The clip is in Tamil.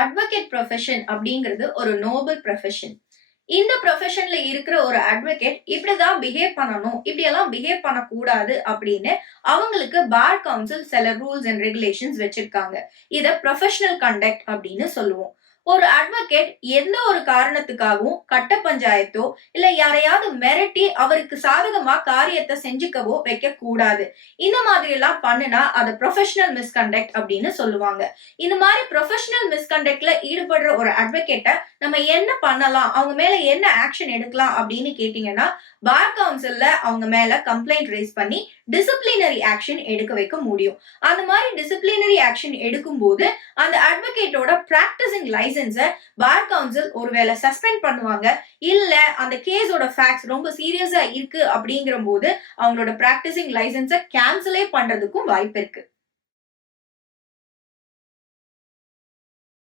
அட்வொகேட் ப்ரொஃபஷன் அப்படிங்கிறது ஒரு நோபல் ப்ரொஃபஷன். இந்த ப்ரொஃபஷன்ல இருக்கிற ஒரு அட்வொகேட் இப்படிதான் பிஹேவ் பண்ணணும், இப்படியெல்லாம் பிஹேவ் பண்ணக்கூடாது அப்படின்னு அவங்களுக்கு பார் கவுன்சில் சில ரூல்ஸ் அண்ட் ரெகுலேஷன்ஸ் வச்சிருக்காங்க. இத ப்ரொஃபஷனல் கண்டக்ட் அப்படின்னு சொல்லுவோம். ஒரு அட்வொகேட் எந்த ஒரு காரணத்துக்காகவும் கட்ட பஞ்சாயத்தோ இல்ல யாரையாவது மிரட்டி அவருக்கு சாதகமா காரியத்தை செஞ்சுக்கவோ வைக்க கூடாது. இந்த மாதிரி எல்லாம் பண்ணுனா அது ப்ரொஃபஷனல் மிஸ்கண்டக்ட் அப்படின்னு சொல்லுவாங்க. இந்த மாதிரி ப்ரொஃபஷனல் மிஸ்கண்டக்ட்ல ஈடுபடுற ஒரு அட்வொகேட்ட நம்ம என்ன பண்ணலாம், அவங்க மேல என்ன ஆக்ஷன் எடுக்கலாம் அப்படின்னு கேட்டீங்கன்னா, பார் கவுன்சில்ல அவங்க மேல கம்ப்ளைண்ட் ரைஸ் பண்ணி டிசிப்ளினரி ஆக்ஷன் எடுக்க வைக்க முடியும். அந்த மாதிரி டிசிப்ளினரி ஆக்ஷன் எடுக்கும்போது அந்த அட்வொகேட்டோட பிராக்டிசிங் லைசன்ஸை பார் கவுன்சில் ஒருவேளை சஸ்பெண்ட் பண்ணுவாங்க. இல்ல அந்த கேஸோட ஃபேக்ட்ஸ் ரொம்ப சீரியஸா இருக்கு அப்படிங்கிற போது அவங்களோட பிராக்டிசிங் லைசன்ஸை கேன்சலே பண்றதுக்கும் வாய்ப்பு இருக்கு.